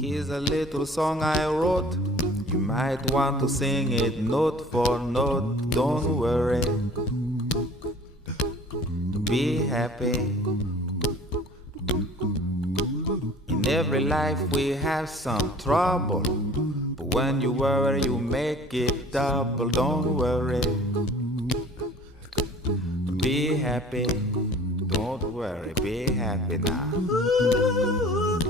Here's a little song I wrote. You might want to sing it note for note. Don't worry, be happy. In every life we have some trouble, but when you worry you make it double. Don't worry, be happy. Don't worry, be happy now.